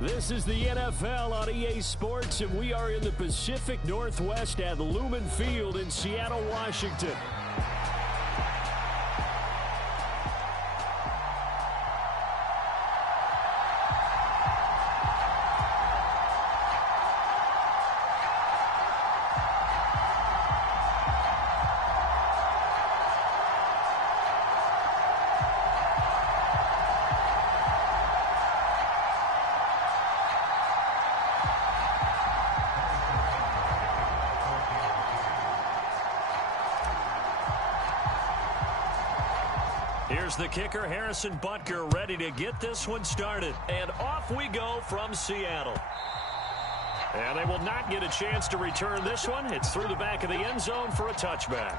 This is the NFL on EA Sports, and we are in the Pacific Northwest at Lumen Field in Seattle, Washington. Here's the kicker, Harrison Butker, ready to get this one started. And off we go from Seattle. And they will not get a chance to return this one. It's through the back of the end zone for a touchback.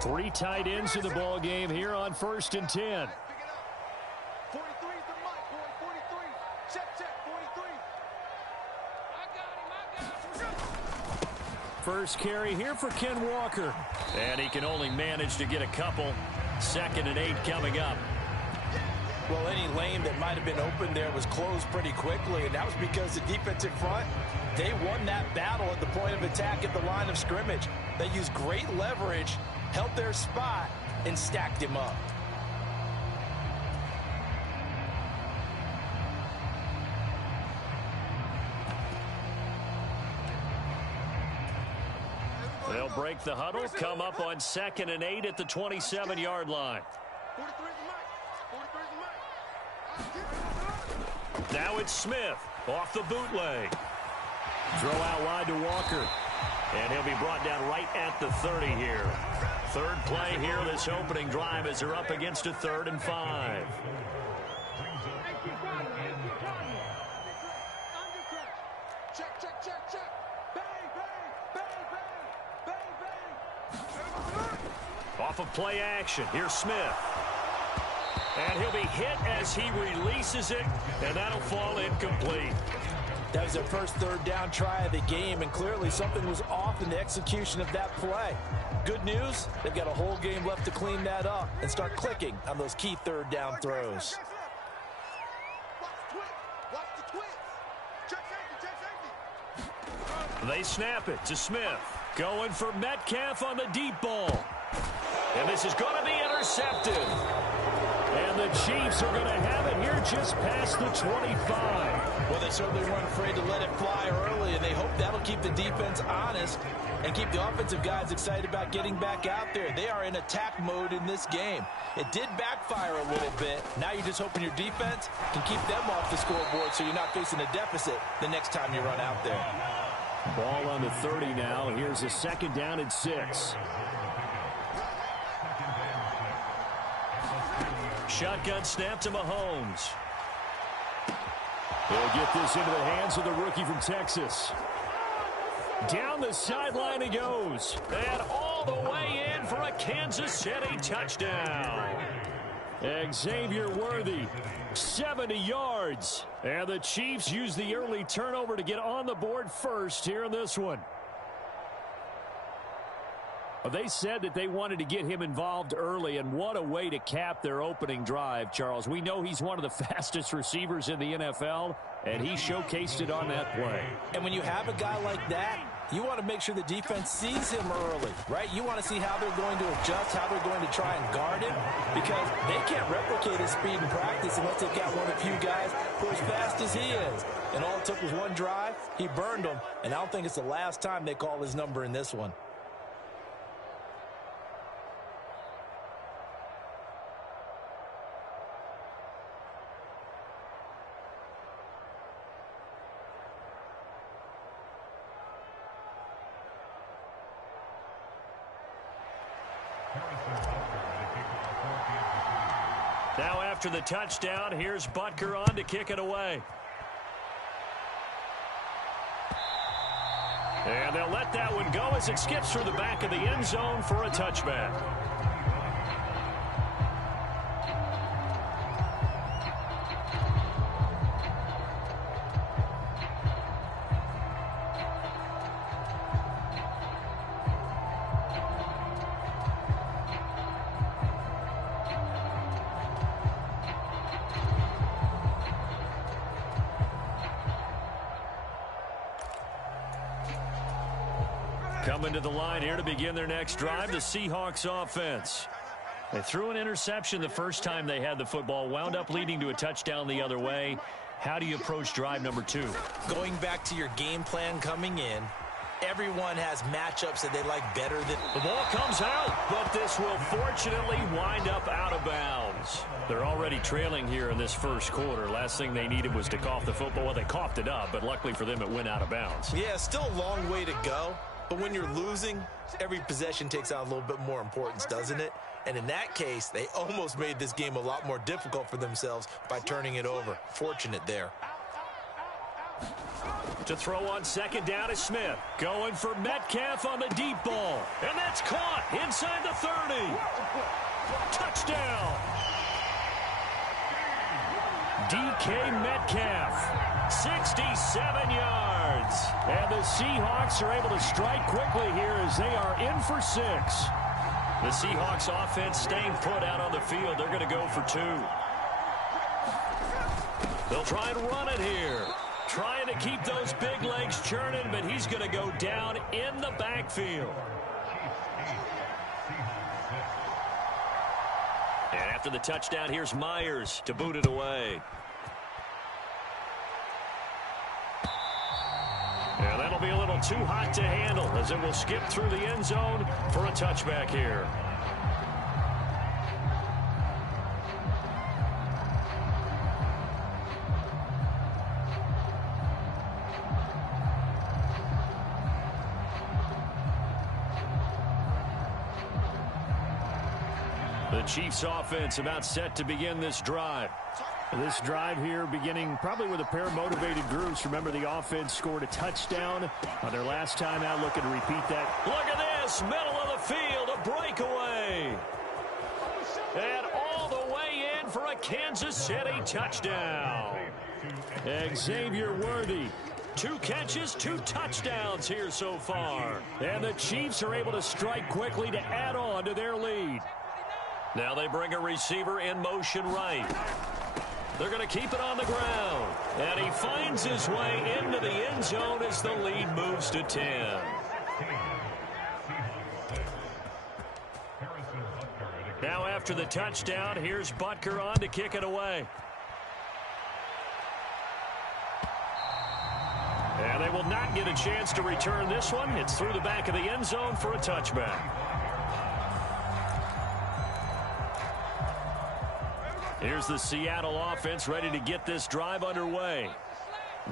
Three tight ends in the ball game here on 1st and 10. 43 is the mic, boy. 43. Check, 43. First carry here for Ken Walker. And he can only manage to get a couple. 2nd and 8 coming up. Well, any lane that might have been open there was closed pretty quickly, and that was because the defensive front, they won that battle at the point of attack at the line of scrimmage. They used great leverage, held their spot, and stacked him up. They'll break the huddle, come up on 2nd and 8 at the 27-yard line. 43 is the mic. 43 is the mic. Now it's Smith off the bootleg. Throw out wide to Walker. And he'll be brought down right at the 30 here. Third play here this opening drive as they're up against a 3rd and 5. Check. Bang, bang. Off of play action, here's Smith. And he'll be hit as he releases it, and that'll fall incomplete. That was their first 3rd down try of the game, and clearly something was off in the execution of that play. Good news, they've got a whole game left to clean that up and start clicking on those key 3rd down throws. Watch the twist. Check safety. They snap it to Smith. Going for Metcalf on the deep ball. And this is going to be intercepted. And the Chiefs are going to have it here just past the 25. Well, they certainly weren't afraid to let it fly early, and they hope that'll keep the defense honest and keep the offensive guys excited about getting back out there. They are in attack mode in this game. It did backfire a little bit. Now you're just hoping your defense can keep them off the scoreboard so you're not facing a deficit the next time you run out there. Ball on the 30 now. Here's a 2nd down and 6. Shotgun snap to Mahomes. He'll get this into the hands of the rookie from Texas. Down the sideline he goes. And all the way in for a Kansas City touchdown. Xavier Worthy, 70 yards. And the Chiefs use the early turnover to get on the board first here in this one. They said that they wanted to get him involved early, and what a way to cap their opening drive, Charles. We know he's one of the fastest receivers in the NFL, and he showcased it on that play. And when you have a guy like that, you want to make sure the defense sees him early, right? You want to see how they're going to adjust, how they're going to try and guard him, because they can't replicate his speed in practice unless they've got one of the few guys who are as fast as he is. And all it took was one drive. He burned them, and I don't think it's the last time they call his number in this one. Now after the touchdown, here's Butker on to kick it away. And they'll let that one go as it skips through the back of the end zone for a touchback. Coming to the line here to begin their next drive, the Seahawks offense. They threw an interception the first time they had the football, wound up leading to a touchdown the other way. How do you approach drive number 2? Going back to your game plan coming in, everyone has matchups that they like better than... The ball comes out, but this will fortunately wind up out of bounds. They're already trailing here in this first quarter. Last thing they needed was to cough the football. Well, they coughed it up, but luckily for them, it went out of bounds. Yeah, still a long way to go. But when you're losing, every possession takes on a little bit more importance, doesn't it? And in that case, they almost made this game a lot more difficult for themselves by turning it over. Fortunate there. To throw on second down is Smith. Going for Metcalf on the deep ball. And that's caught inside the 30. Touchdown. DK Metcalf. 67 yards. And the Seahawks are able to strike quickly here as they are in for 6. The Seahawks offense staying put out on the field. They're going to go for 2. They'll try and run it here. Trying to keep those big legs churning, but he's going to go down in the backfield. And after the touchdown, here's Myers to boot it away. Yeah, that'll be a little too hot to handle as it will skip through the end zone for a touchback here. The Chiefs offense about set to begin this drive. This drive here beginning probably with a pair of motivated groups. Remember, the offense scored a touchdown on their last time out. Looking to repeat that. Look at this. Middle of the field. A breakaway. And all the way in for a Kansas City touchdown. Xavier Worthy. 2 catches, 2 touchdowns here so far. And the Chiefs are able to strike quickly to add on to their lead. Now they bring a receiver in motion right. They're going to keep it on the ground. And he finds his way into the end zone as the lead moves to 10. Now after the touchdown, here's Butker on to kick it away. And they will not get a chance to return this one. It's through the back of the end zone for a touchback. Here's the Seattle offense ready to get this drive underway.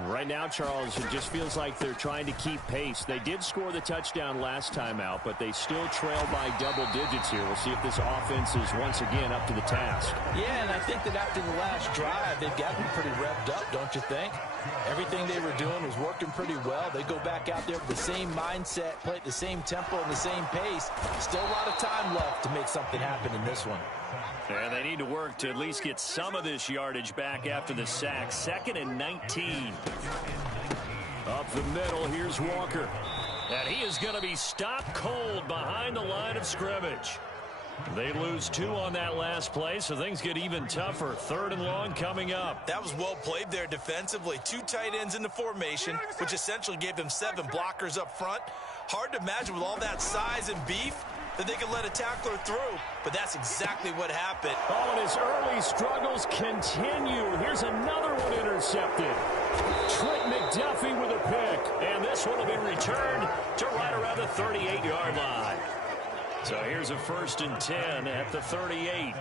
Right now, Charles, it just feels like they're trying to keep pace. They did score the touchdown last time out, but they still trail by double digits here. We'll see if this offense is once again up to the task. Yeah, and I think that after the last drive, they've gotten pretty revved up, don't you think? Everything they were doing was working pretty well. They go back out there with the same mindset, play at the same tempo and the same pace. Still a lot of time left to make something happen in this one. And they need to work to at least get some of this yardage back after the sack. 2nd and 19. Up the middle, here's Walker. And he is going to be stopped cold behind the line of scrimmage. They lose 2 on that last play, so things get even tougher. 3rd and long coming up. That was well played there defensively. 2 tight ends in the formation, which essentially gave them 7 blockers up front. Hard to imagine with all that size and beef that they could let a tackler through, but that's exactly what happened. Oh, and his early struggles continue. Here's another one intercepted. Trent McDuffie with a pick, and this one will be returned to right around the 38-yard line. So here's a 1st and 10 at the 38.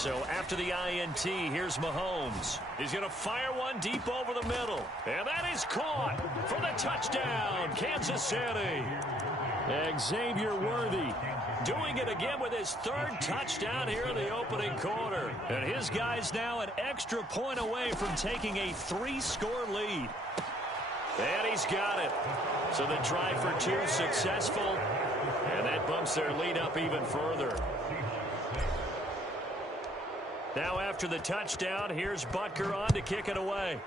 So after the INT, here's Mahomes. He's going to fire one deep over the middle. And that is caught for the touchdown, Kansas City. Xavier Worthy doing it again with his third touchdown here in the opening quarter. And his guys now an extra point away from taking a 3-score lead. And he's got it. So the try for 2 successful. And that bumps their lead up even further. Now after the touchdown, here's Butker on to kick it away.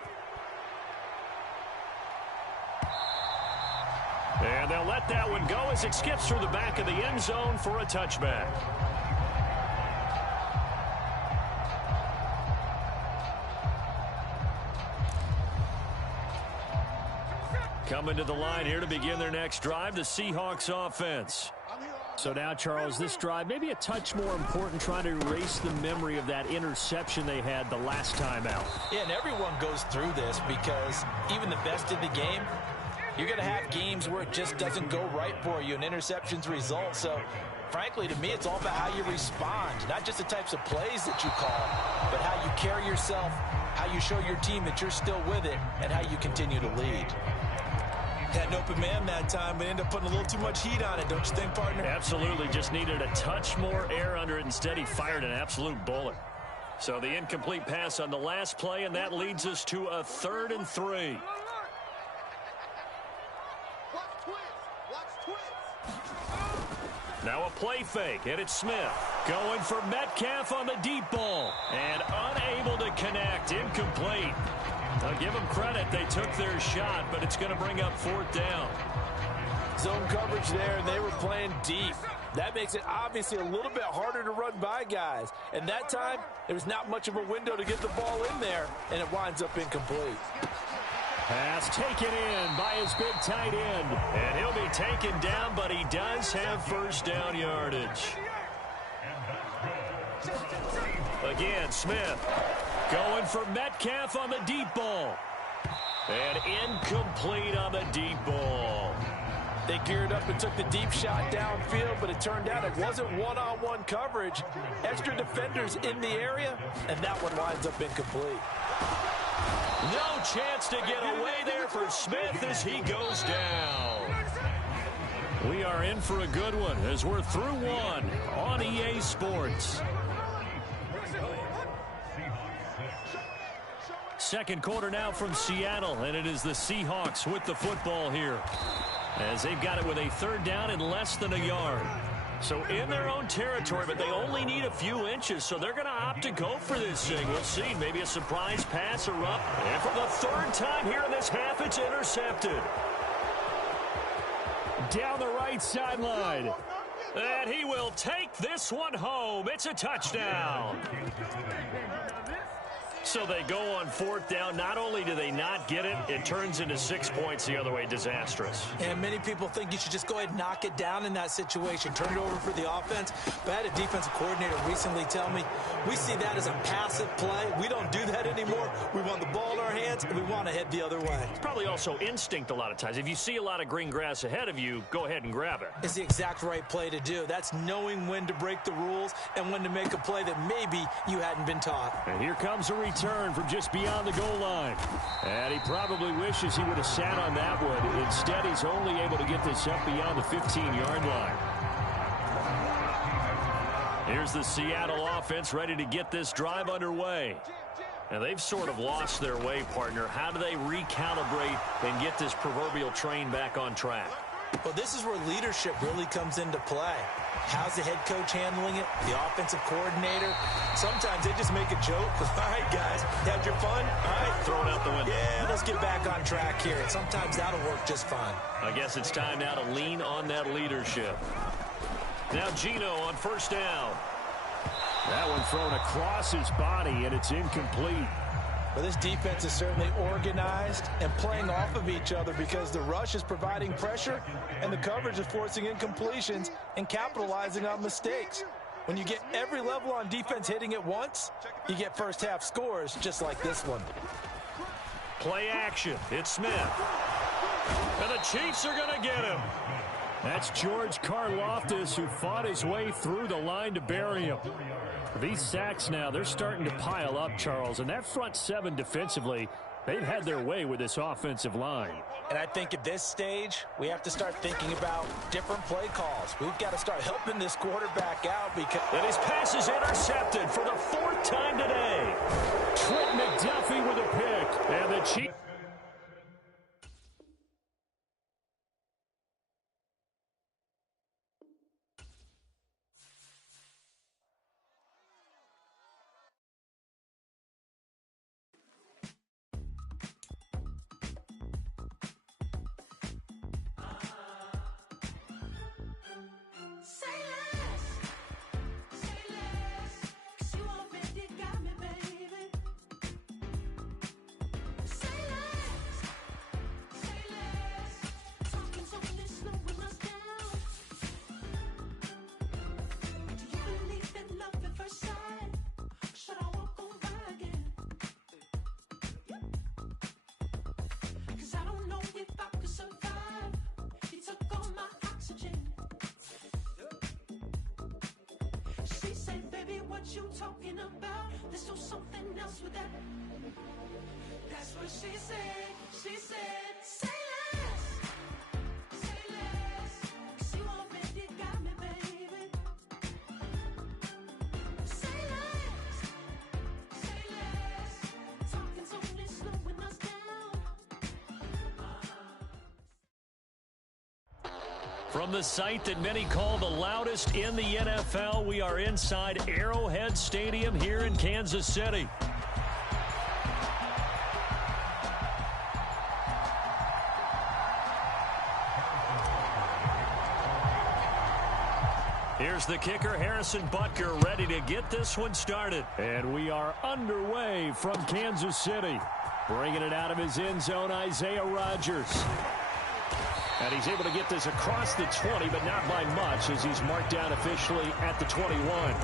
And they'll let that one go as it skips through the back of the end zone for a touchback. Coming to the line here to begin their next drive, the Seahawks offense. So now, Charles, this drive maybe a touch more important, trying to erase the memory of that interception they had the last time out. Yeah, and everyone goes through this because even the best in the game, you're going to have games where it just doesn't go right for you, and interceptions result. So, frankly, to me, it's all about how you respond, not just the types of plays that you call, but how you carry yourself, how you show your team that you're still with it, and how you continue to lead. Had an open man that time, but ended up putting a little too much heat on it, don't you think, partner? Absolutely. Just needed a touch more air under it. Instead, he fired an absolute bullet. So the incomplete pass on the last play, and that leads us to a 3rd and 3. Now a play fake, and it's Smith. Going for Metcalf on the deep ball. And unable to connect. Incomplete. I'll give them credit. They took their shot, but it's going to bring up 4th down. Zone coverage there, and they were playing deep. That makes it obviously a little bit harder to run by guys. And that time, there's not much of a window to get the ball in there, and it winds up incomplete. Pass taken in by his big tight end. And he'll be taken down, but he does have 1st down yardage. Again, Smith going for Metcalf on the deep ball. And incomplete on the deep ball. They geared up and took the deep shot downfield, but it turned out it wasn't one-on-one coverage. Extra defenders in the area, and that one winds up incomplete. No chance to get away there for Smith as he goes down. We are in for a good one as we're through one on EA Sports. Second quarter now from Seattle, and it is the Seahawks with the football here, as they've got it with a 3rd down and less than a yard. So in their own territory, but they only need a few inches, so they're going to opt to go for this thing. We'll see. Maybe a surprise pass or up. And for the 3rd time here in this half, it's intercepted. Down the right sideline. And he will take this one home. It's a touchdown. So they go on 4th down. Not only do they not get it, it turns into 6 points the other way. Disastrous. And many people think you should just go ahead and knock it down in that situation. Turn it over for the offense. But I had a defensive coordinator recently tell me, we see that as a passive play. We don't do that anymore. We want the ball in our hands, and we want to head the other way. It's probably also instinct a lot of times. If you see a lot of green grass ahead of you, go ahead and grab it. It's the exact right play to do. That's knowing when to break the rules and when to make a play that maybe you hadn't been taught. And here comes a return from just beyond the goal line. And he probably wishes he would have sat on that one. Instead, he's only able to get this up beyond the 15-yard line. Here's the Seattle offense ready to get this drive underway. And they've sort of lost their way, partner. How do they recalibrate and get this proverbial train back on track? Well, this is where leadership really comes into play. How's the head coach handling it? The offensive coordinator? Sometimes they just make a joke. All right, guys, had your fun? All right. Throw it out the window. Yeah, let's get back on track here. And sometimes that'll work just fine. I guess it's time now to lean on that leadership. Now Geno on 1st down. That one thrown across his body, and it's incomplete. But this defense is certainly organized and playing off of each other because the rush is providing pressure and the coverage is forcing incompletions and capitalizing on mistakes. When you get every level on defense hitting at once, you get first half scores just like this one. Play action. It's Smith. And the Chiefs are going to get him. That's George Karlaftis, who fought his way through the line to bury him. These sacks now, they're starting to pile up, Charles. And that front seven defensively, they've had their way with this offensive line. And I think at this stage, we have to start thinking about different play calls. We've got to start helping this quarterback out because... And his pass is intercepted for the 4th time today. Trent McDuffie with a pick. And the Chiefs... You talking about? There's no something else with that. That's what she said. She said, say less. Say less. 'Cause you already got me, baby. Say less. Say less. Talking's only slowing us down. From the site that many call the loudest in the NFL, we are inside Arrowhead Stadium here in Kansas City. Here's the kicker, Harrison Butker, ready to get this one started. And we are underway from Kansas City. Bringing it out of his end zone, Isaiah Rodgers. And he's able to get this across the 20, but not by much, as he's marked down officially at the 21.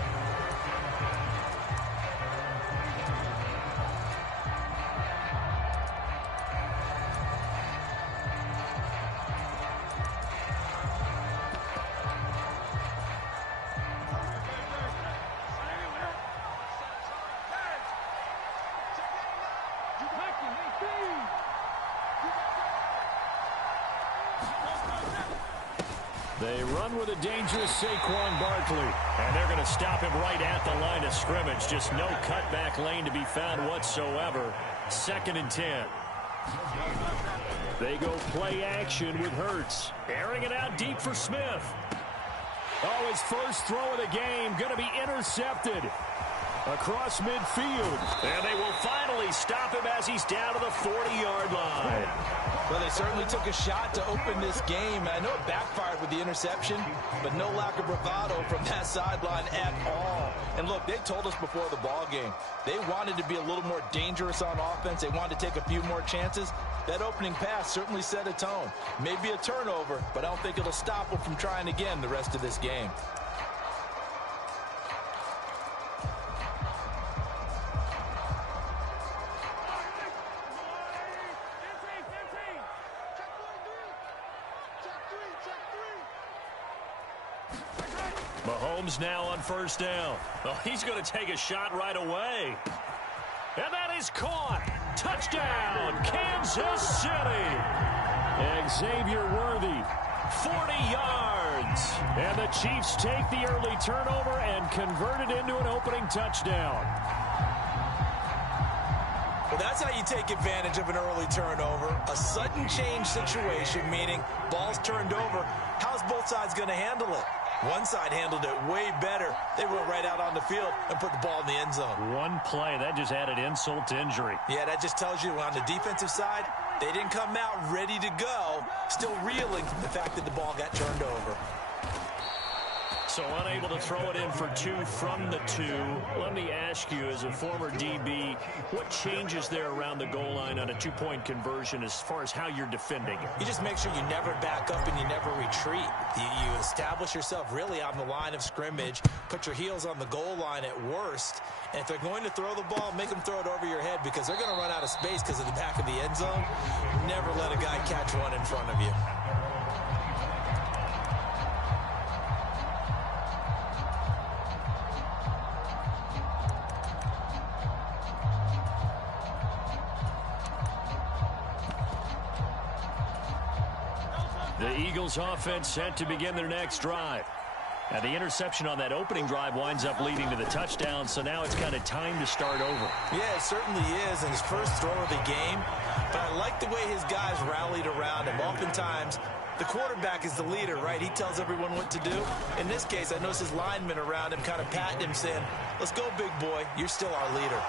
They run with a dangerous Saquon Barkley. And they're going to stop him right at the line of scrimmage. Just no cutback lane to be found whatsoever. 2nd and 10. They go play action with Hurts. Airing it out deep for Smith. Oh, his first throw of the game going to be intercepted across midfield. And they will finally stop him as he's down to the 40-yard line. Well, they certainly took a shot to open this game. I know it backfired with the interception, but no lack of bravado from that sideline at all. And look, they told us before the ball game, they wanted to be a little more dangerous on offense. They wanted to take a few more chances. That opening pass certainly set a tone. Maybe a turnover, but I don't think it'll stop them from trying again the rest of this game. Mahomes now on first down. Oh, he's going to take a shot right away. And that is caught. Touchdown, Kansas City. Xavier Worthy, 40 yards. And the Chiefs take the early turnover and convert it into an opening touchdown. Well, that's how you take advantage of an early turnover. A sudden change situation, meaning ball's turned over. How's both sides going to handle it? One side handled it way better. They went right out on the field and put the ball in the end zone. One play, that just added insult to injury. Yeah, that just tells you on the defensive side, they didn't come out ready to go, still reeling from the fact that the ball got turned over. So unable to throw it in for 2 from the 2. Let me ask you, as a former DB, what changes there around the goal line on a 2-point conversion as far as how you're defending it? You just make sure you never back up and you never retreat. You establish yourself really on the line of scrimmage, put your heels on the goal line at worst, and if they're going to throw the ball, make them throw it over your head because they're going to run out of space because of the back of the end zone. Never let a guy catch one in front of you. The Eagles offense set to begin their next drive. Now, the interception on that opening drive winds up leading to the touchdown, so now it's kind of time to start over. Yeah, it certainly is, and his first throw of the game. But I like the way his guys rallied around him. Oftentimes, the quarterback is the leader, right? He tells everyone what to do. In this case, I noticed his linemen around him kind of patting him, saying, let's go, big boy. You're still our leader.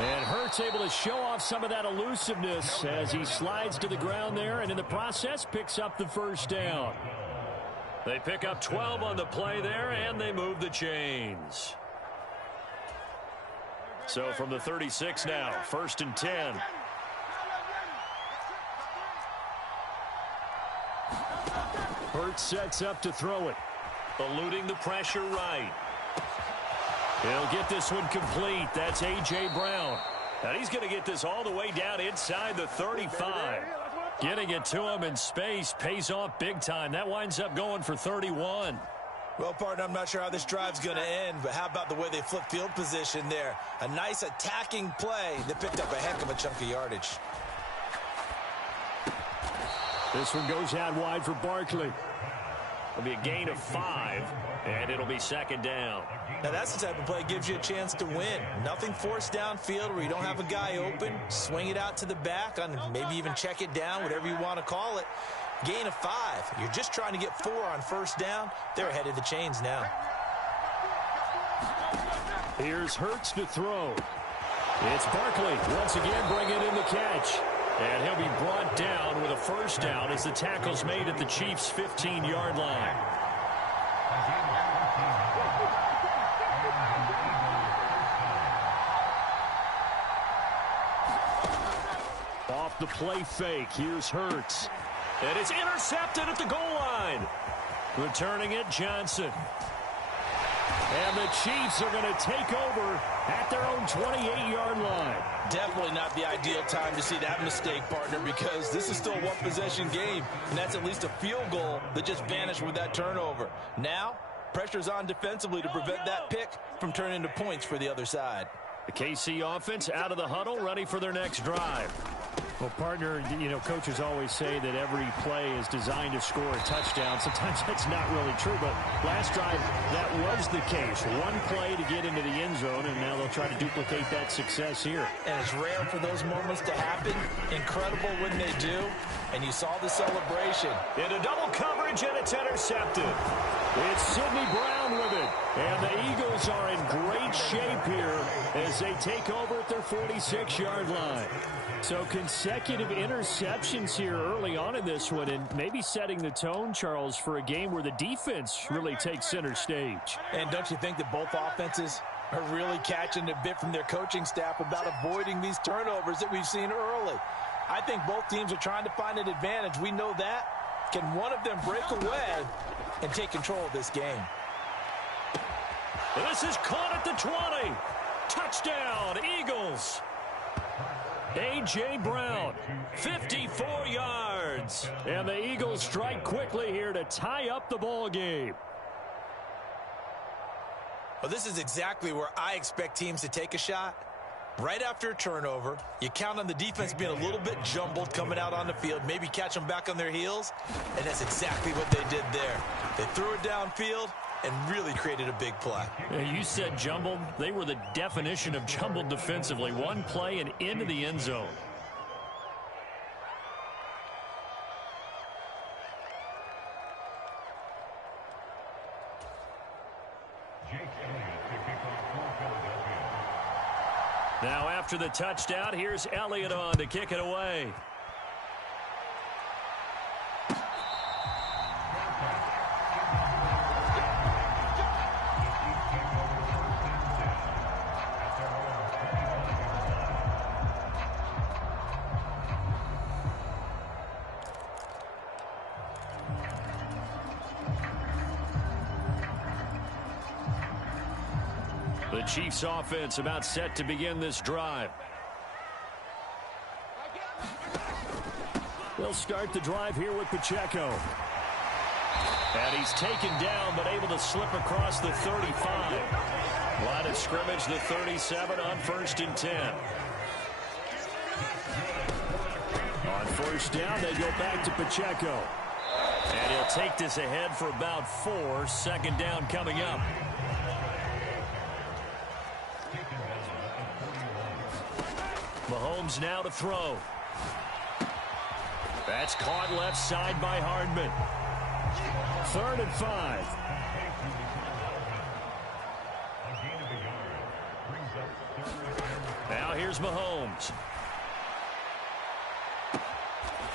And Hurts able to show off some of that elusiveness as he slides to the ground there, and in the process picks up the first down. They pick up 12 on the play there, and they move the chains. So from the 36 now, 1st and 10. Hurts sets up to throw it. Eluding the pressure right. He'll get this one complete. That's A.J. Brown. And he's going to get this all the way down inside the 35. Getting it to him in space pays off big time. That winds up going for 31. Well, partner, I'm not sure how this drive's going to end, but how about the way they flip field position there? A nice attacking play that picked up a heck of a chunk of yardage. This one goes out wide for Barkley. It'll be a gain of 5, and it'll be 2nd down. Now, that's the type of play that gives you a chance to win. Nothing forced downfield where you don't have a guy open. Swing it out to the back, on maybe even check it down, whatever you want to call it. Gain of 5. You're just trying to get 4 on 1st down. They're ahead of the chains now. Here's Hurts to throw. It's Barkley once again bringing in the catch. And he'll be brought down with a 1st down as the tackle's made at the Chiefs' 15-yard line. Off the play fake, here's Hurts. And it's intercepted at the goal line. Returning it, Johnson. And the Chiefs are going to take over at their own 28-yard line. Definitely not the ideal time to see that mistake, partner, because this is still a one-possession game, and that's at least a field goal that just vanished with that turnover. Now, pressure's on defensively to prevent that pick from turning into points for the other side. The KC offense out of the huddle, ready for their next drive. Well, partner, you know, coaches always say that every play is designed to score a touchdown. Sometimes that's not really true, but last drive, that was the case. One play to get into the end zone, and now they'll try to duplicate that success here. And it's rare for those moments to happen. Incredible when they do. And you saw the celebration. Into double coverage, and it's intercepted. It's Sidney Brown with it. And the Eagles are in great shape here as they take over at their 46-yard line. So consecutive interceptions here early on in this one, and maybe setting the tone, Charles, for a game where the defense really takes center stage. And don't you think that both offenses are really catching a bit from their coaching staff about avoiding these turnovers that we've seen early? I think both teams are trying to find an advantage. We know that. Can one of them break away and take control of this game? This is caught at the 20. Touchdown, Eagles. A.J. Brown, 54 yards. And the Eagles strike quickly here to tie up the ball game. Well, this is exactly where I expect teams to take a shot. Right after a turnover, you count on the defense being a little bit jumbled coming out on the field, maybe catch them back on their heels, and that's exactly what they did there. They threw it downfield and really created a big play. You said jumbled. They were the definition of jumbled defensively. One play and into the end zone. Now after the touchdown, here's Elliott on to kick it away. The Chiefs offense about set to begin this drive. They'll start the drive here with Pacheco. And he's taken down but able to slip across the 35. Line of scrimmage, the 37 on 1st and 10. On 1st down, they go back to Pacheco. And he'll take this ahead for about 4. Second down coming up. Mahomes now to throw. That's caught left side by Hardman. 3rd and 5. Now here's Mahomes.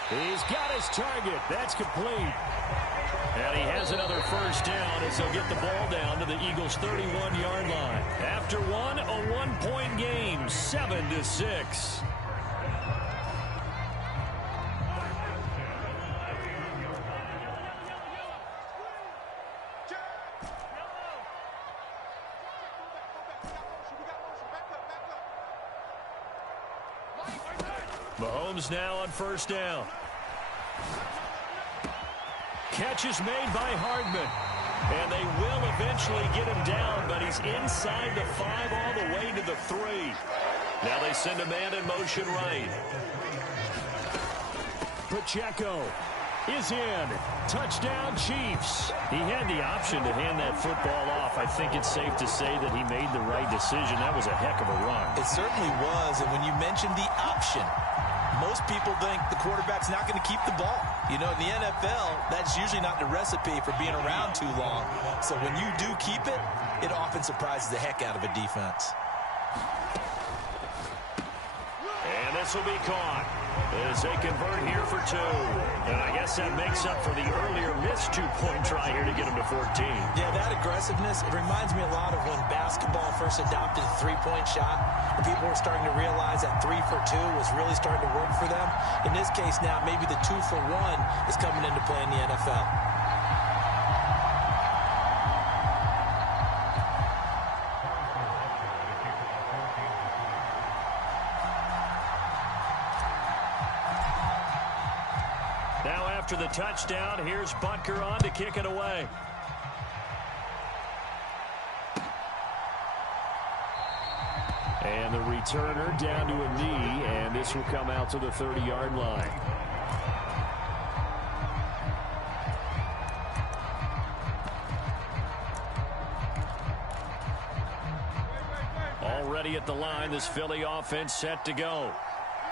He's got his target. That's complete. And he has another first down as they'll get the ball down to the Eagles' 31-yard line. After one, a 1-point game, 7-6. Mahomes now on first down. Catch is made by Hardman. And they will eventually get him down, but he's inside the 5 all the way to the 3. Now they send a man in motion right. Pacheco is in. Touchdown, Chiefs. He had the option to hand that football off. I think it's safe to say that he made the right decision. That was a heck of a run. It certainly was, and when you mentioned the option, most people think the quarterback's not going to keep the ball. You know, in the NFL, that's usually not the recipe for being around too long. So when you do keep it, it often surprises the heck out of a defense. And this will be caught as they convert here for 2. And I guess that makes up for the earlier missed 2-point try here to get them to 14. Yeah, that aggressiveness, it reminds me a lot of when basketball first adopted the 3-point shot. And people were starting to realize that 3 for 2 was really starting to work for them. In this case now, maybe the 2 for 1 is coming into play in the NFL. Now after the touchdown, here's Butker on to kick it away. And the returner down to a knee, and this will come out to the 30-yard line. Already at the line, this Philly offense set to go.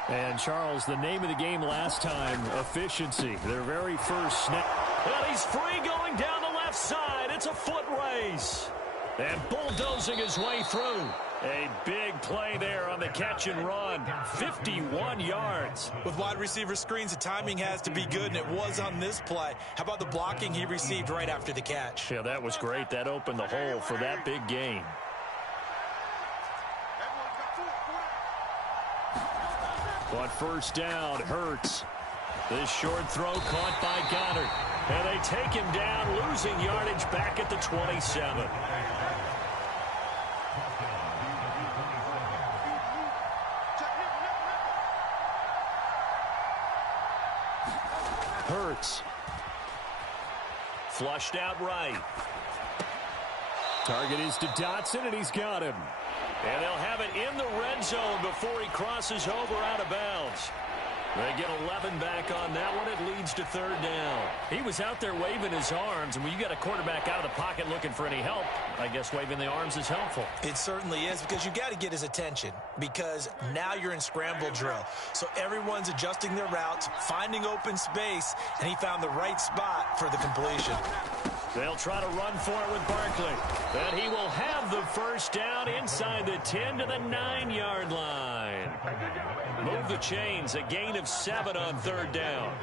And, Charles, the name of the game last time, efficiency. Their very first snap. And he's free going down the left side. It's a foot race. And bulldozing his way through. A big play there on the catch and run. 51 yards. With wide receiver screens, the timing has to be good, and it was on this play. How about the blocking he received right after the catch? Yeah, that was great. That opened the hole for that big gain. On first down, Hurts. This short throw caught by Goddard. And they take him down, losing yardage back at the 27. Hurts. Flushed out right. Target is to Dotson, and he's got him. And they'll have it in the red zone before he crosses over out of bounds. They get 11 back on that one. It leads to 3rd down. He was out there waving his arms, and when you got a quarterback out of the pocket looking for any help, I guess waving the arms is helpful. It certainly is, because you got to get his attention, because now you're in scramble drill. So everyone's adjusting their routes, finding open space, and he found the right spot for the completion. They'll try to run for it with Barkley. And he will have the first down inside the 10 to the 9-yard line. Move the chains, a gain of 7 on 3rd down.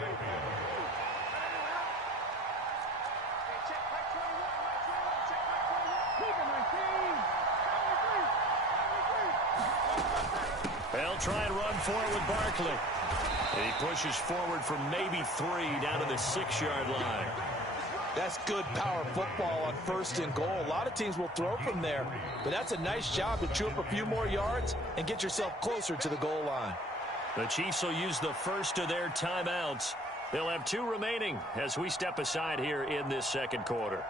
They'll try and run for it with Barkley. He pushes forward for maybe 3 down to the 6-yard line. That's good power football on 1st and goal. A lot of teams will throw from there, but that's a nice job to chew up a few more yards and get yourself closer to the goal line. The Chiefs will use the first of their timeouts. They'll have 2 remaining as we step aside here in this 2nd quarter.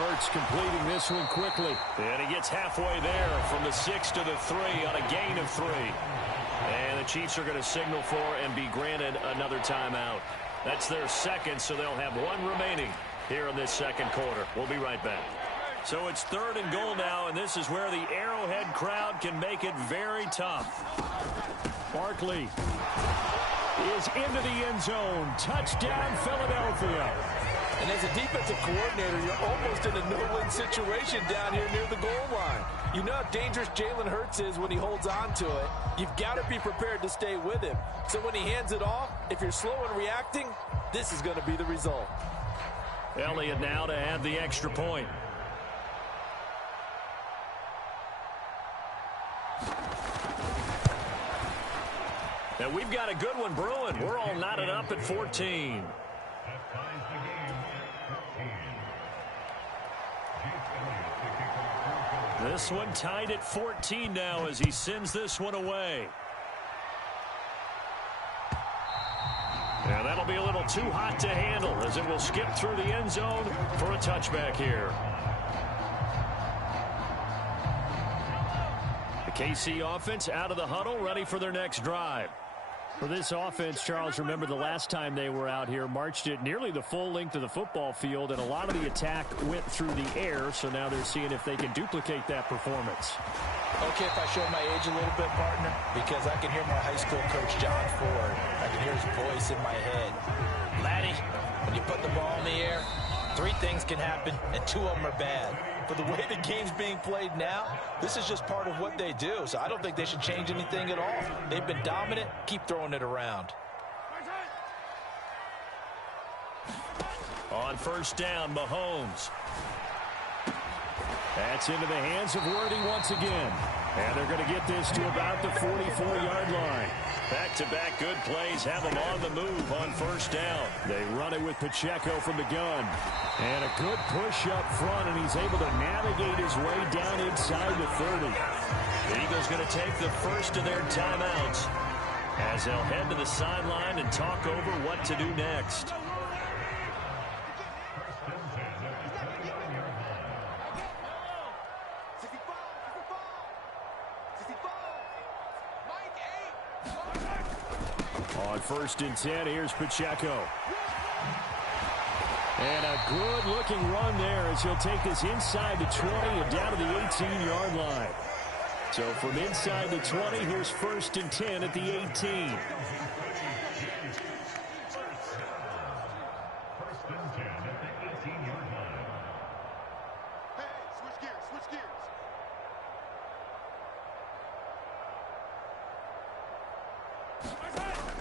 Hurts completing this one quickly. And he gets halfway there from the 6 to the 3 on a gain of 3. And the Chiefs are going to signal for and be granted another timeout. That's their second, so they'll have one remaining here in this second quarter. We'll be right back. So it's 3rd and goal now, and this is where the Arrowhead crowd can make it very tough. Barkley is into the end zone. Touchdown, Philadelphia. And as a defensive coordinator, you're almost in a no-win situation down here near the goal line. You know how dangerous Jalen Hurts is when he holds on to it. You've got to be prepared to stay with him. So when he hands it off, if you're slow in reacting, this is going to be the result. Elliott now to add the extra point. And we've got a good one brewing. We're all knotted up at 14. This one tied at 14 now as he sends this one away. And that'll be a little too hot to handle as it will skip through the end zone for a touchback here. The KC offense out of the huddle, ready for their next drive. For this offense, Charles, remember the last time they were out here, marched it nearly the full length of the football field, and a lot of the attack went through the air, so now they're seeing if they can duplicate that performance. Okay, if I show my age a little bit, partner, because I can hear my high school coach, John Ford. I can hear his voice in my head. Laddie, when you put the ball in the air, 3 things can happen, and 2 of them are bad. But the way the game's being played now, this is just part of what they do. So I don't think they should change anything at all. They've been dominant. Keep throwing it around. On first down, Mahomes. That's into the hands of Worthy once again. And they're going to get this to about the 44-yard line. Back-to-back good plays have them on the move on first down. They run it with Pacheco from the gun. And a good push up front, and he's able to navigate his way down inside the 30. The Eagles going to take the first of their timeouts as they'll head to the sideline and talk over what to do next. On first and 10, here's Pacheco. And a good-looking run there as he'll take this inside the 20 and down to the 18-yard line. So from inside the 20, here's first and 10 at the 18. First and 10 at the 18-yard line. Hey, switch gears, switch gears.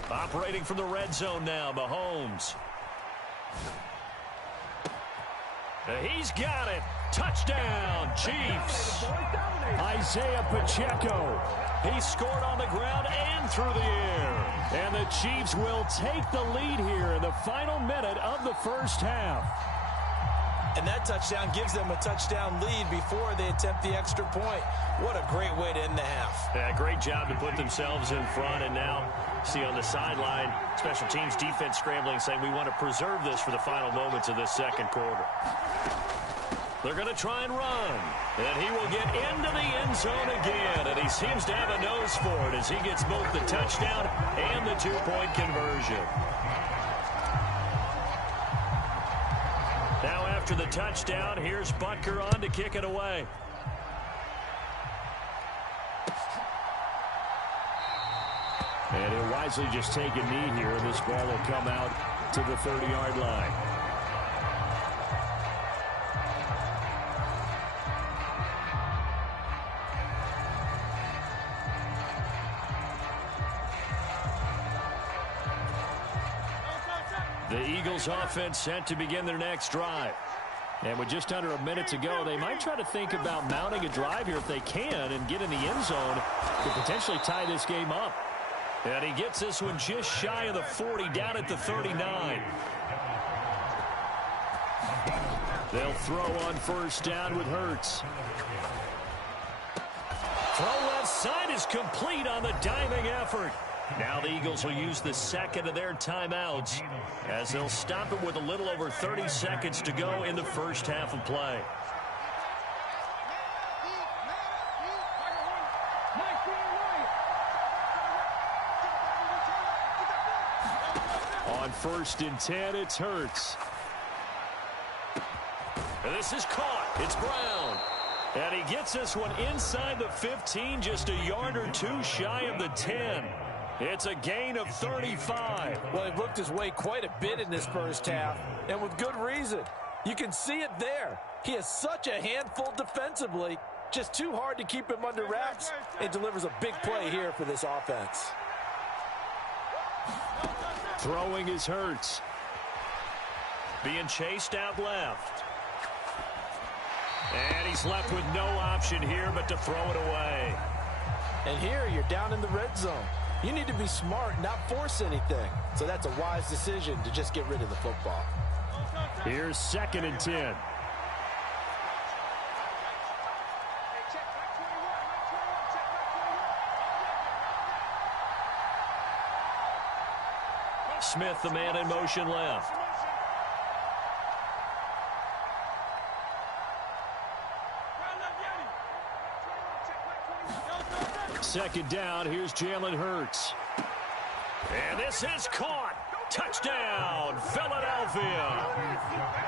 Operating from the red zone now, Mahomes. He's got it. Touchdown, Chiefs. Isaiah Pacheco. He scored on the ground and through the air. And the Chiefs will take the lead here in the final minute of the first half. And that touchdown gives them a touchdown lead before they attempt the extra point. What a great way to end the half. Yeah, great job to put themselves in front. And now, see on the sideline, special teams defense scrambling, saying we want to preserve this for the final moments of this second quarter. They're going to try and run. And he will get into the end zone again. And he seems to have a nose for it as he gets both the touchdown and the two-point conversion. Now after the touchdown, here's Butker on to kick it away. And he'll wisely just take a knee here. This ball will come out to the 30-yard line. The Eagles offense set to begin their next drive. And with just under a minute to go, they might try to think about mounting a drive here if they can and get in the end zone to potentially tie this game up. And he gets this one just shy of the 40, down at the 39. They'll throw on first down with Hurts. Throw left side is complete on the diving effort. Now the Eagles will use the second of their timeouts as they'll stop it with a little over 30 seconds to go in the first half of play. On 1st and 10, it's Hurts. And this is caught. It's Brown. And he gets this one inside the 15, just a yard or two shy of the 10. It's a gain of 35. Well, he worked his way quite a bit in this first half, and with good reason. You can see it there. He is such a handful defensively, just too hard to keep him under wraps, and delivers a big play here for this offense. Throwing is Hurts. Being chased out left. And he's left with no option here but to throw it away. And here you're down in the red zone. You need to be smart, not force anything. So that's a wise decision to just get rid of the football. Here's 2nd and 10. Smith, the man in motion left. Second down, here's Jalen Hurts. And this is caught. Touchdown, Philadelphia.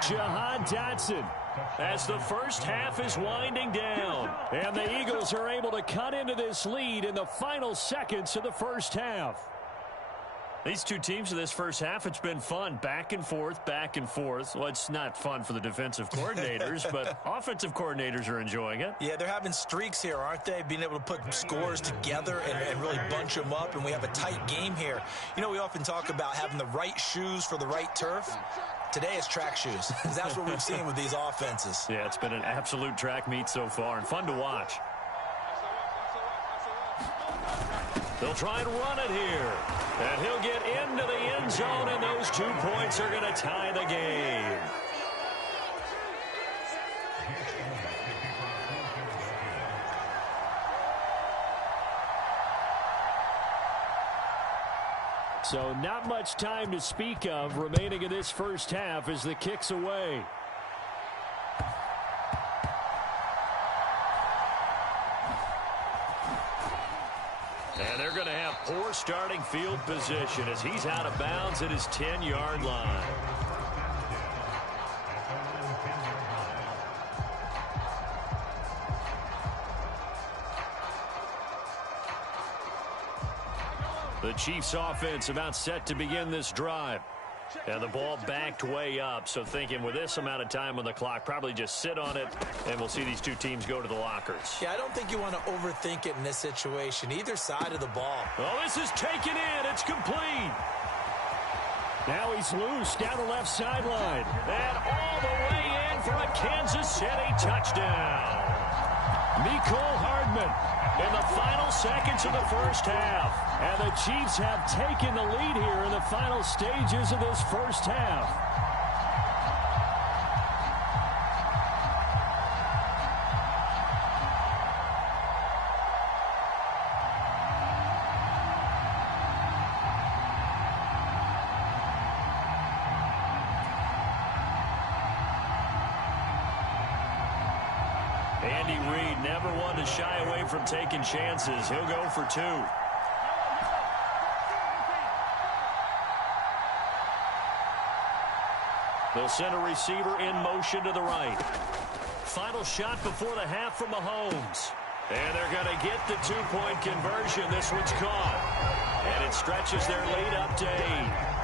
Jahan Dotson. As the first half is winding down. And the Eagles are able to cut into this lead in the final seconds of the first half. These two teams in this first half, it's been fun. Back and forth, back and forth. Well, it's not fun for the defensive coordinators, but offensive coordinators are enjoying it. Yeah, they're having streaks here, aren't they? Being able to put scores together and really bunch them up, and we have a tight game here. You know, we often talk about having the right shoes for the right turf. Today it's track shoes. That's what we've seen with these offenses. Yeah, it's been an absolute track meet so far and fun to watch. They'll try and run it here. And he'll get into the end zone, and those 2 points are going to tie the game. So not much time to speak of remaining in this first half as the kick's away. And they're going to have poor starting field position as he's out of bounds at his 10-yard line. The Chiefs offense about set to begin this drive. And the ball backed way up, so thinking with this amount of time on the clock, probably just sit on it, and we'll see these two teams go to the lockers. Yeah, I don't think you want to overthink it in this situation, either side of the ball. Oh, this is taken in. It's complete. Now he's loose down the left sideline. And all the way in for a Kansas City touchdown. Mecole Hardman In the final seconds of the first half. And the Chiefs have taken the lead here in the final stages of this first half. Andy Reid never one to shy away from taking chances. He'll go for two. They'll send a receiver in motion to the right. Final shot before the half from Mahomes. And they're going to get the two-point conversion. This one's caught. And it stretches their lead up to 8.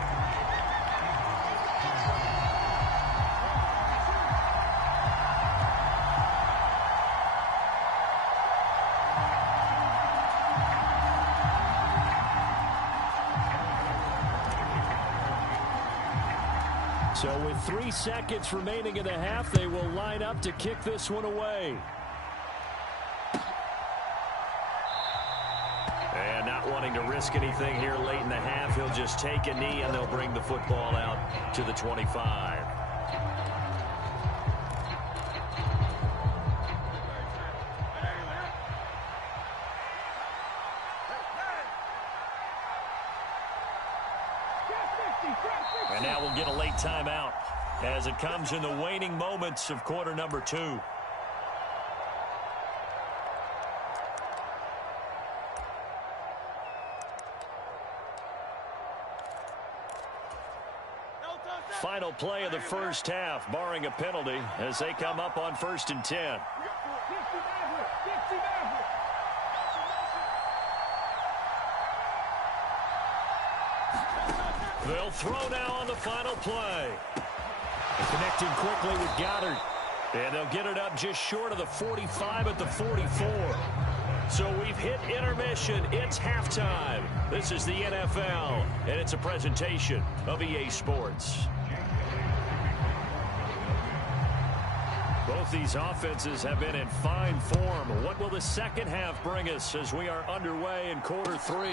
So with 3 seconds remaining in the half, they will line up to kick this one away. And not wanting to risk anything here late in the half, he'll just take a knee and they'll bring the football out to the 25. now we'll get a late timeout as it comes in the waning moments of quarter number 2. Final play of the first half, barring a penalty, as they come up on 1st and 10. They'll throw now on the final play. Connecting quickly with Goddard. And they'll get it up just short of the 45 at the 44. So we've hit intermission. It's halftime. This is the NFL, and it's a presentation of EA Sports. Both these offenses have been in fine form. What will the second half bring us as we are underway in quarter 3?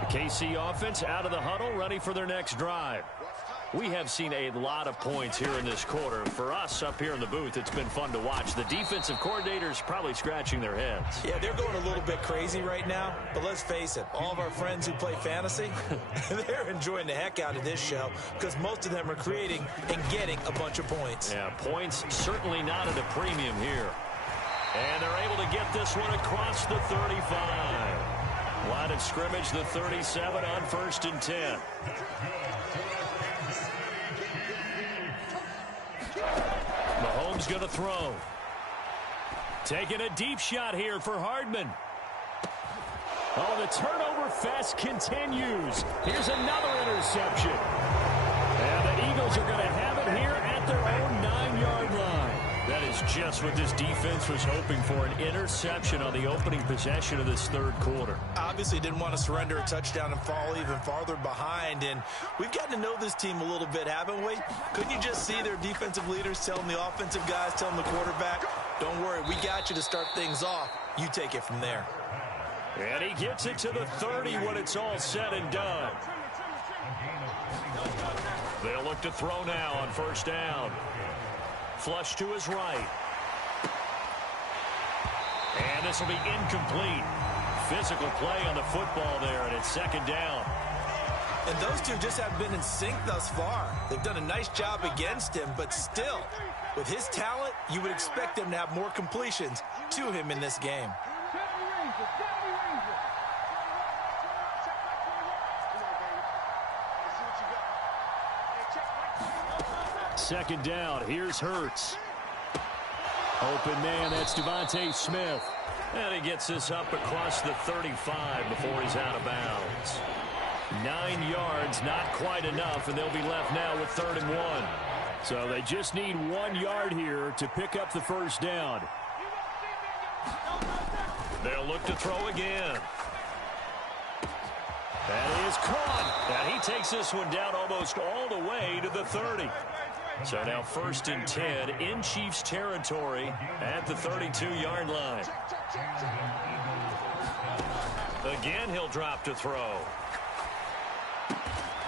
The KC offense out of the huddle, ready for their next drive. We have seen a lot of points here in this quarter. For us up here in the booth, it's been fun to watch. The defensive coordinators probably scratching their heads. Yeah, they're going a little bit crazy right now. But let's face it, all of our friends who play fantasy, they're enjoying the heck out of this show because most of them are creating and getting a bunch of points. Yeah, points certainly not at a premium here. And they're able to get this one across the 35. Line of scrimmage, the 37 on 1st and 10. Mahomes going to throw. Taking a deep shot here for Hardman. Oh, the turnover fest continues. Here's another interception. And the Eagles are going to have it here at their own 9-yard line. That is just what this defense was hoping for, an interception on the opening possession of this third quarter. Obviously didn't want to surrender a touchdown and fall even farther behind. And we've gotten to know this team a little bit, haven't we? Couldn't you just see their defensive leaders telling the offensive guys, telling the quarterback, don't worry, we got you to start things off. You take it from there. And he gets it to the 30 when it's all said and done. They'll look to throw now on 1st down. Flush to his right. And this will be incomplete. Physical play on the football there, and it's 2nd down. And those two just haven't been in sync thus far. They've done a nice job against him, but still, with his talent, you would expect them to have more completions to him in this game. 2nd down. Here's Hurts. Open man, that's Devontae Smith. And he gets this up across the 35 before he's out of bounds. 9 yards, not quite enough, and they'll be left now with 3rd and 1. So they just need 1 yard here to pick up the 1st down. They'll look to throw again. That is caught. And he takes this one down almost all the way to the 30. So now 1st and 10 in Chiefs territory at the 32-yard line. Again, he'll drop to throw.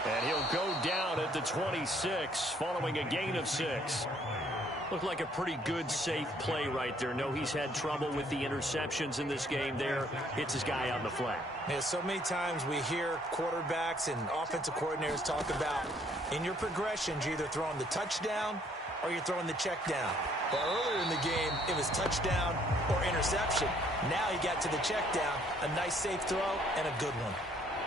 And he'll go down at the 26 following a gain of 6. Looked like a pretty good, safe play right there. No, he's had trouble with the interceptions in this game there. Hits his guy out in the flat. Yeah, so many times we hear quarterbacks and offensive coordinators talk about in your progressions, you're either throwing the touchdown or you're throwing the check down. But earlier in the game, it was touchdown or interception. Now he got to the check down, a nice safe throw and a good one.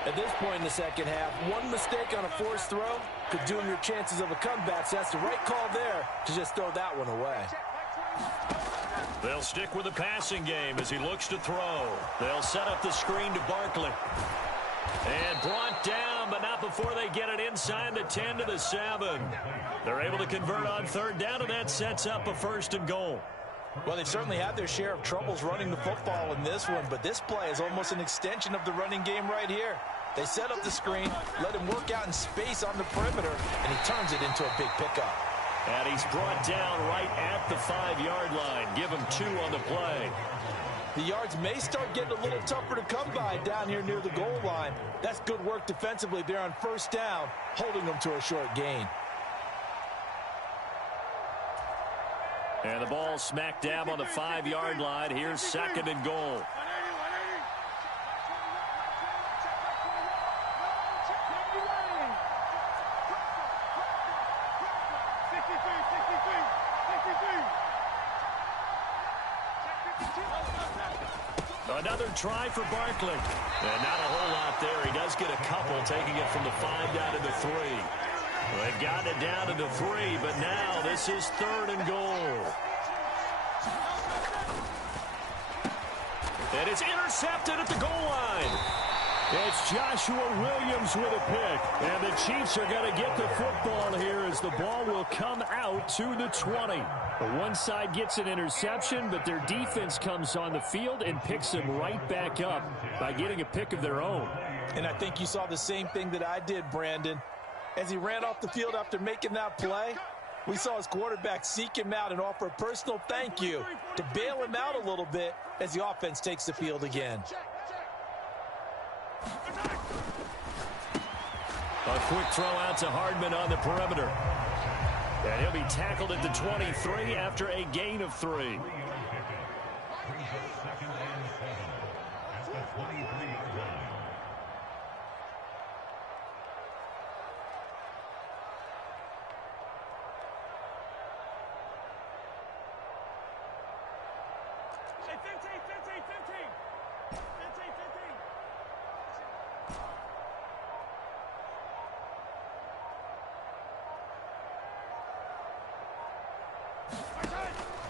At this point in the second half, one mistake on a forced throw could doom your chances of a comeback. So that's the right call there to just throw that one away. They'll stick with the passing game as he looks to throw. They'll set up the screen to Barkley. And brought down, but not before they get it inside the 10 to the 7. They're able to convert on 3rd down, and that sets up a 1st and goal. Well, they've certainly had their share of troubles running the football in this one, but this play is almost an extension of the running game right here. They set up the screen, let him work out in space on the perimeter, and he turns it into a big pickup. And he's brought down right at the 5-yard line. Give him 2 on the play. The yards may start getting a little tougher to come by down here near the goal line. That's good work defensively there on 1st down, holding them to a short gain. And the ball smack dab on the 5-yard line. Here's 2nd and goal. Another try for Barkley. And not a whole lot there. He does get a couple, taking it from the 5 down to the 3. They've gotten it down to the 3, but now this is 3rd and goal. And it's intercepted at the goal line. It's Joshua Williams with a pick. And the Chiefs are going to get the football here as the ball will come out to the 20. One side gets an interception, but their defense comes on the field and picks them right back up by getting a pick of their own. And I think you saw the same thing that I did, Brandon. As he ran off the field after making that play, we saw his quarterback seek him out and offer a personal thank you to bail him out a little bit as the offense takes the field again. A quick throw out to Hardman on the perimeter. And he'll be tackled at the 23 after a gain of 3.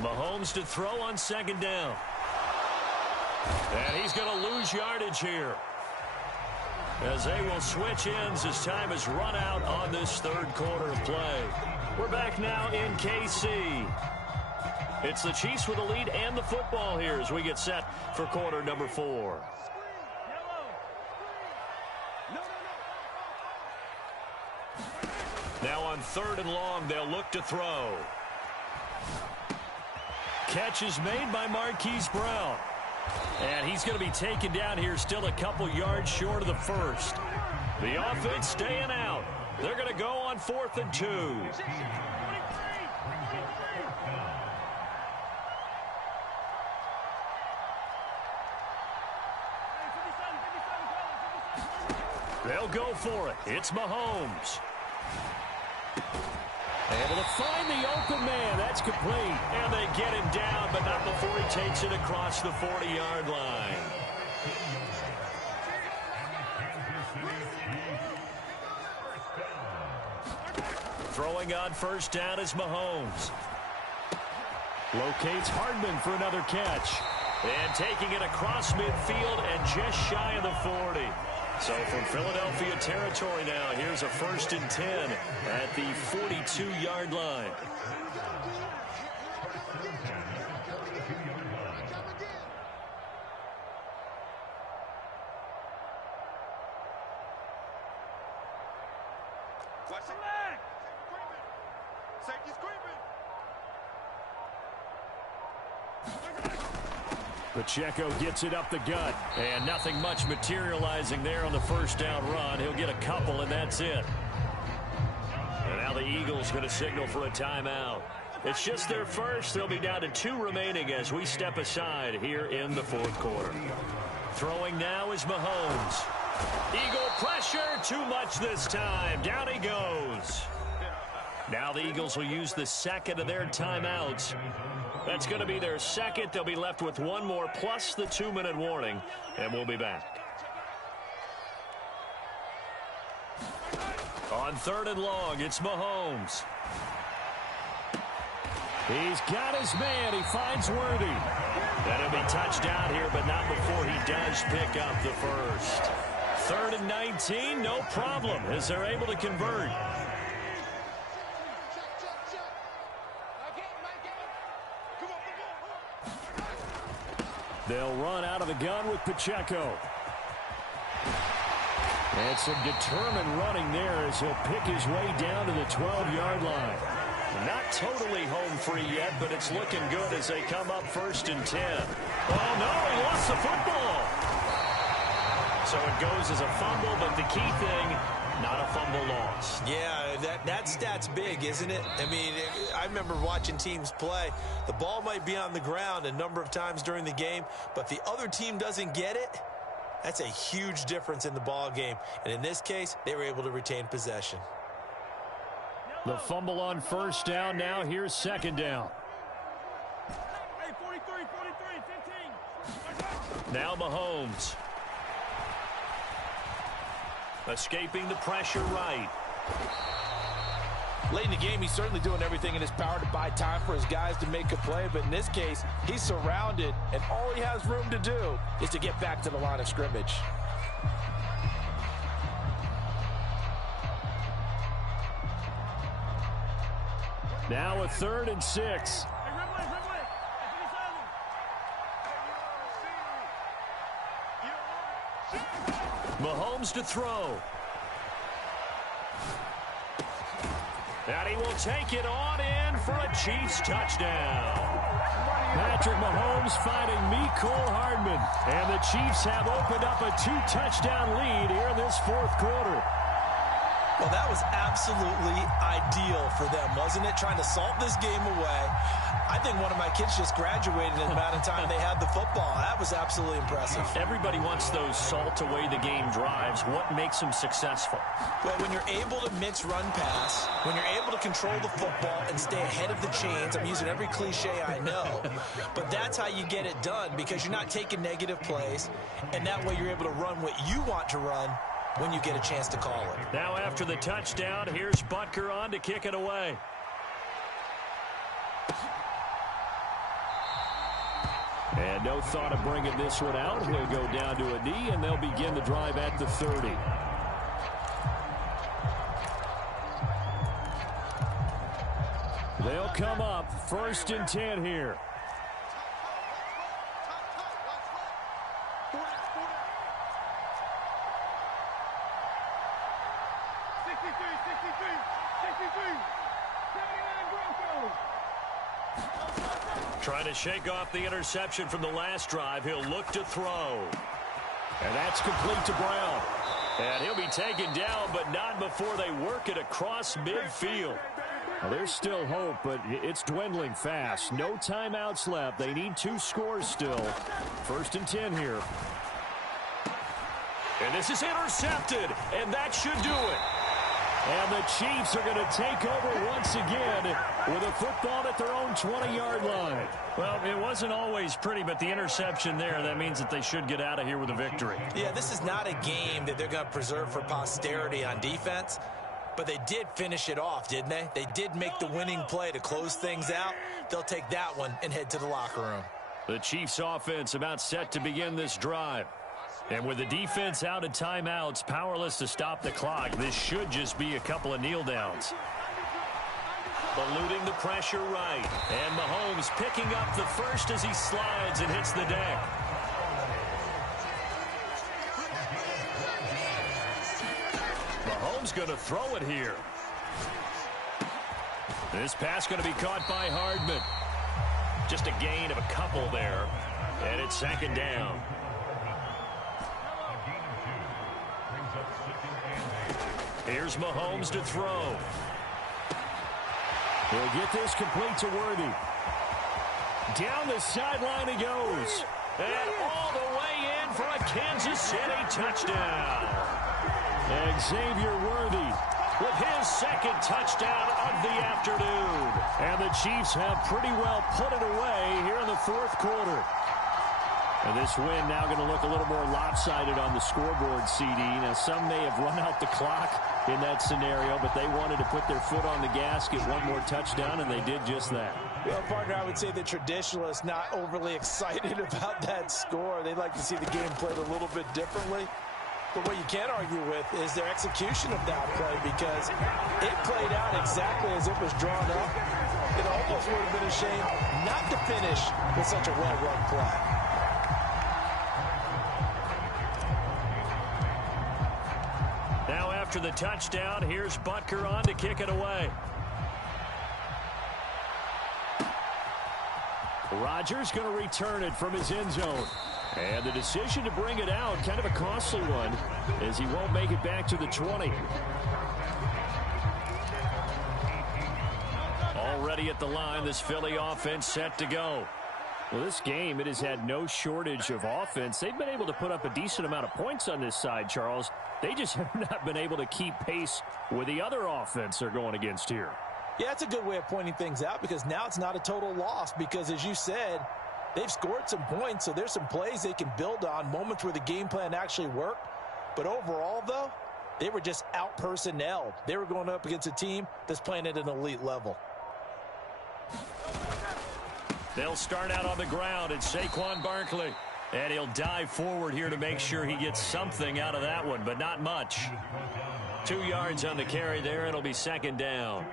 Mahomes to throw on 2nd down. And he's going to lose yardage here, as they will switch ends as time has run out on this 3rd quarter of play. We're back now in KC. It's the Chiefs with the lead and the football here as we get set for quarter number 4. Now on 3rd and long, they'll look to throw. Catch is made by Marquise Brown. And he's going to be taken down here, still a couple yards short of the 1st. The offense staying out. They're going to go on 4th and 2. They'll go for it. It's Mahomes. Able to find the open man. That's complete. And they get him down, but not before he takes it across the 40-yard line. Throwing on 1st down is Mahomes. Locates Hardman for another catch. And taking it across midfield and just shy of the 40. So from Philadelphia territory now, here's a 1st and 10 at the 42-yard line. Watch the leg. Safety screaming. Pacheco gets it up the gut, and nothing much materializing there on the 1st down run. He'll get a couple, and that's it. And now the Eagles going to signal for a timeout. It's just their first. They'll be down to 2 remaining as we step aside here in the 4th quarter. Throwing now is Mahomes. Eagle pressure, too much this time. Down he goes. Now the Eagles will use the 2nd of their timeouts. That's going to be their 2nd. They'll be left with 1 more plus the 2-minute warning, and we'll be back. On 3rd and long, it's Mahomes. He's got his man. He finds Worthy. And he'll be touchdown here, but not before he does pick up the 1st. 3rd and 19, no problem, as they're able to convert. They'll run out of the gun with Pacheco. And some determined running there as he'll pick his way down to the 12-yard line. Not totally home free yet, but it's looking good as they come up 1st and 10. Oh, no, he lost the football. So it goes as a fumble, but the key thing, not a fumble loss. Yeah, that stat's big, isn't it? I mean, I remember watching teams play. The ball might be on the ground a number of times during the game, but the other team doesn't get it. That's a huge difference in the ball game. And in this case, they were able to retain possession. The fumble on first down. Now here's second down. Hey, 43, 15. Now Mahomes. Escaping the pressure right. Late in the game, he's certainly doing everything in his power to buy time for his guys to make a play. But in this case, he's surrounded, and all he has room to do is to get back to the line of scrimmage. Now a 3rd and 6. Mahomes to throw. And he will take it on in for a Chiefs touchdown. Patrick Mahomes finding Mecole Hardman. And the Chiefs have opened up a 2-touchdown lead here in this 4th quarter. Well, that was absolutely ideal for them, wasn't it? Trying to salt this game away. I think one of my kids just graduated in the amount of time they had the football. That was absolutely impressive. Everybody wants those salt away the game drives. What makes them successful? Well, when you're able to mix run pass, when you're able to control the football and stay ahead of the chains, I'm using every cliche I know, but that's how you get it done because you're not taking negative plays, and that way you're able to run what you want to run when you get a chance to call it. Now after the touchdown, here's Butker on to kick it away. And no thought of bringing this one out. He'll go down to a knee, and they'll begin the drive at the 30. They'll come up 1st and 10 here. Trying to shake off the interception from the last drive. He'll look to throw. And that's complete to Brown. And he'll be taken down, but not before they work it across midfield. Well, there's still hope, but it's dwindling fast. No timeouts left. They need 2 scores still. 1st and 10 here. And this is intercepted, and that should do it. And the Chiefs are going to take over once again with a football at their own 20-yard line. Well, it wasn't always pretty, but the interception there, that means that they should get out of here with a victory. Yeah, this is not a game that they're going to preserve for posterity on defense, but they did finish it off, didn't they? They did make the winning play to close things out. They'll take that one and head to the locker room. The Chiefs offense about set to begin this drive. And with the defense out of timeouts, powerless to stop the clock, this should just be a couple of kneel downs. Eluding the pressure right. And Mahomes picking up the first as he slides and hits the deck. Mahomes going to throw it here. This pass going to be caught by Hardman. Just a gain of a couple there. And it's 2nd down. Here's Mahomes to throw. He'll get this complete to Worthy. Down the sideline he goes. And all the way in for a Kansas City touchdown. And Xavier Worthy with his 2nd touchdown of the afternoon. And the Chiefs have pretty well put it away here in the 4th quarter. And this win now going to look a little more lopsided on the scoreboard, CD. Now, some may have run out the clock in that scenario, but they wanted to put their foot on the gas, get one more touchdown, and they did just that. Well, partner, I would say the traditionalists not overly excited about that score. They'd like to see the game played a little bit differently. But what you can't argue with is their execution of that play, because it played out exactly as it was drawn up. It almost would have been a shame not to finish with such a well-run play. Now after the touchdown, here's Butker on to kick it away. Rodgers going to return it from his end zone. And the decision to bring it out, kind of a costly one, as he won't make it back to the 20. Already at the line, this Philly offense set to go. Well, this game, it has had no shortage of offense. They've been able to put up a decent amount of points on this side, Charles. They just have not been able to keep pace with the other offense they're going against here. Yeah, it's a good way of pointing things out because now it's not a total loss because, as you said, they've scored some points, so there's some plays they can build on, moments where the game plan actually worked. But overall, though, they were just out-personnelled. They were going up against a team that's playing at an elite level. They'll start out on the ground, and Saquon Barkley. And he'll dive forward here to make sure he gets something out of that one, but not much. 2 yards on the carry there. It'll be second down.